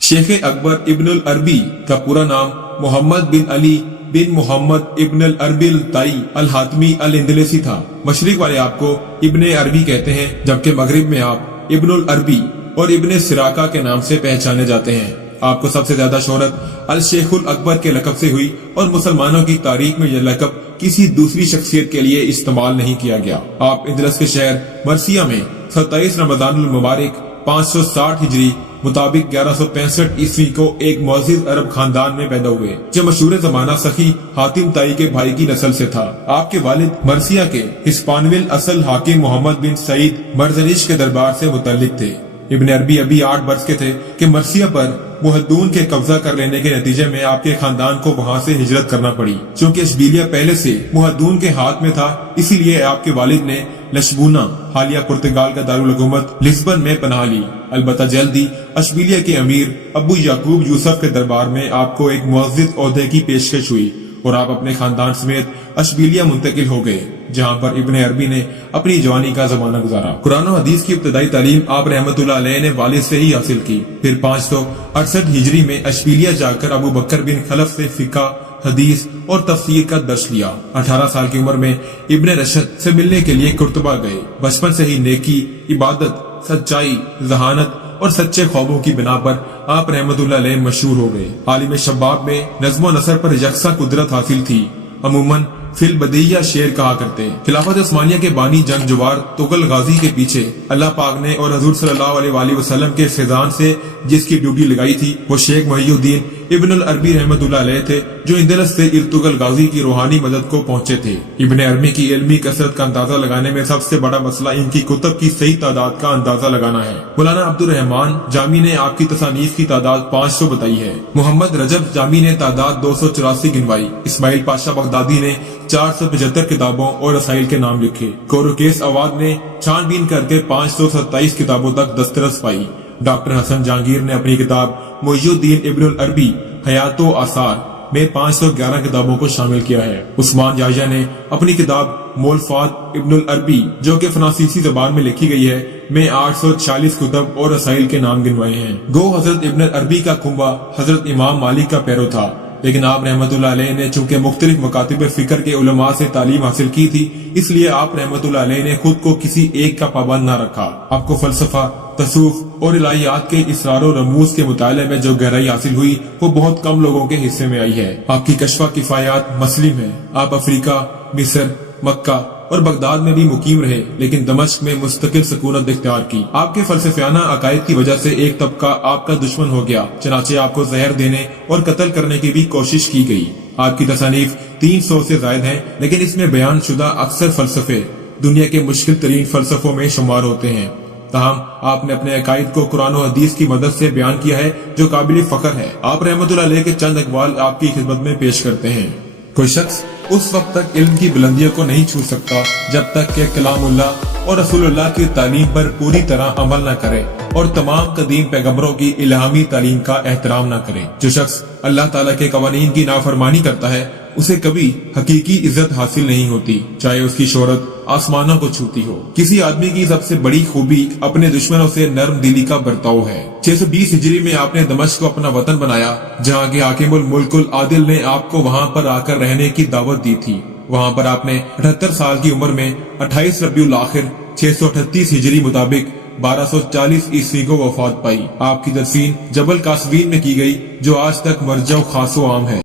Sheikh Akbar Ibnul अरबी का पूरा नाम मोहम्मद बिन अली बिन मोहम्मद इब्नुल अरबी ताई अल हातमी अल इंदलसी था। मशरिक वाले आपको इब्ने अरबी कहते हैं, जबकि मगरिब में आप इब्नुल अरबी और इब्ने सिराका के नाम से पहचाने जाते हैं। आपको सबसे ज्यादा शोहरत अल शेखुल अकबर के लकब से हुई और मुसलमानों की तारीख में यह लकब किसी दूसरी शख्सियत के लिए इस्तेमाल नहीं किया गया। आप इंदलस के शहर मरसिया में 27 रमजानुल मुबारक 560 हिजरी मुताबिक 1165 ईस्वी को एक मोअज़्ज़िज़ अरब खानदान में पैदा हुए, जो मशहूर जमाना सखी हातिम ताई के भाई की नस्ल से था। आपके वालिद मरसिया के हिस्पानविल असल हाकिम मोहम्मद बिन सईद मरजनिश के दरबार से मुतल्लिक थे। इब्ने अरबी अभी 8 वर्ष के थे कि मरसिया पर मुहद्दून के कब्जा कर लेने के नतीजे में आपके खानदान को वहां से हिजरत करना पड़ी। चूंकि अशबिलिया पहले से मुहद्दून के हाथ में था, इसीलिए आपके वालिद ने लशबूना हालिया पुर्तगाल का दारुल हुकूमत लिस्बन में पनाह ली। अलबत्ता जल्दी अशबिलिया के अमीर अबू याकूब यूसुफ के दरबार में आपको एक मुअज़्ज़िज़ ओहदे की पेशकश हुई और आप अपने खानदान समेत अशबिलिया मुंतकिल हो गए, जहाँ पर इब्ने अरबी ने अपनी जवानी का जमाना गुजारा। कुरान और हदीस की इब्तदाई तालीम आप रहमतुल्लाह अलैह ने वालिद से ही हासिल की। फिर 568 हिजरी में अशबिलिया जाकर अबू बकर बिन खलफ से फिका, हदीस और तफसीर का दर्स लिया। 18 साल की उम्र में इब्ने रशद से मिलने के लिए कुर्तबा गए। बचपन से ही नेकी, इबादत, सच्चाई, जहानत और सच्चे ख्वाबों की बिना पर आप रहमतुल्लाह अलैह मशहूर हो गए। आलिम शबाब में नज़्म नसर पर यकसा कुदरत हासिल थी। अमूमन फिल बदिया शेर कहा करते। खिलाफत उस्मानिया के बानी जंगजुबार तुगल गाजी के पीछे अल्लाह पाक ने और हजूर सल्लल्लाहु अलैहि वसल्लम के फैजान से जिसकी ड्यूटी लगाई थी, वो शेख मुहियुद्दीन इब्नुल अरबी रहमतुल्लाह अलैह थे, जो इंदलस से इर्तुगल गाजी की रूहानी मदद को पहुंचे थे। इब्ने अरबी की इल्मी कसरत का अंदाजा लगाने में सबसे बड़ा मसला इनकी कुतुब की सही तादाद का अंदाजा लगाना है। मौलाना अब्दुल रहमान जामी ने आपकी तसानीफ की तादाद 500 बताई है। मोहम्मद रजब जामी ने तादाद 284 गिनवाई। इस्माइल पाशा बगदादी ने 475 किताबों और रसाइल के नाम लिखे। कोरोकेस अवाद ने छानबीन करके 527 किताबों तक दस्तरस पाई। डॉक्टर हसन जहांगीर ने अपनी किताब मुहियुद्दीन इब्नुल अरबी हयातो आसार में 511 किताबों को शामिल किया है। उस्मान याहिया ने अपनी किताब मोलफात इब्नुल अरबी, जो कि फ्रांसीसी जबान में लिखी गई है, में 840 कुतब और रसाइल के नाम गिनवाए हैं। गो हजरत इब्नुल अरबी का कुंबा हजरत इमाम मालिक का पैरो था, लेकिन आप रहमतुल्लाह अलैह ने चूंकि मुख्तलिफ मकातिब फिक्र के उलमा से तालीम हासिल की थी, इसलिए आप रहमतुल्लाह अलैह ने खुद को किसी एक का पाबंद न रखा। आपको फलसफा, तसूफ और इलाहियात के इसरार और रमूज के मुताले में जो गहराई हासिल हुई, वो बहुत कम लोगों के हिस्से में आई है। आपकी कशफा किफायात मसलिम है। आप अफ्रीका, मिस्र, मक्का और बगदाद में भी मुकीम रहे, लेकिन दमश्क में मुस्तकिल सुकूनत इख्तियार की। आपके फलसफियाना अकायद की वजह से एक तबका आपका दुश्मन हो गया, चनाचे आपको जहर देने और कत्ल करने की भी कोशिश की गई। आपकी तसानीफ 300 से ज्यादा है, लेकिन इसमें बयान शुदा अक्सर फलसफे दुनिया के मुश्किल तरीन फलसफों में शुमार होते हैं। ताहम आपने अपने अकायद को कुरान और हदीस की मदद से बयान किया है, जो काबिल फख्र है। आप रहमतुल्लाह अलैह के चंद अक़वाल आपकी खिदमत में पेश करते हैं। कोई शख्स उस वक्त तक इल्म की बुलंदियों को नहीं छू सकता जब तक कि कलामुल्लाह और रसूलुल्लाह की तालीम पर पूरी तरह अमल न करे और तमाम कदीम पैगंबरों की इल्हामी तालीम का एहतराम न करे। जो शख्स अल्लाह ताला के कवानीन की नाफरमानी करता है, उसे कभी हकीकी इज्जत हासिल नहीं होती, चाहे उसकी शोहरत आसमानों को छूती हो। किसी आदमी की सबसे बड़ी खूबी अपने दुश्मनों से नर्म दिली का बर्ताव है। 620 हिजरी में आपने दमश्क को अपना वतन बनाया, जहाँ के हाकिमुल मुल्कुल आदिल ने आपको वहाँ पर आकर रहने की दावत दी थी। वहाँ पर आपने 78 साल की उम्र में 28 रबीउल आखिर 638 हिजरी मुताबिक 1240 ईस्वी को वफात पाई। आपकी दफीन जबल कासवीन में की गई, जो आज तक मरजो खासो आम है।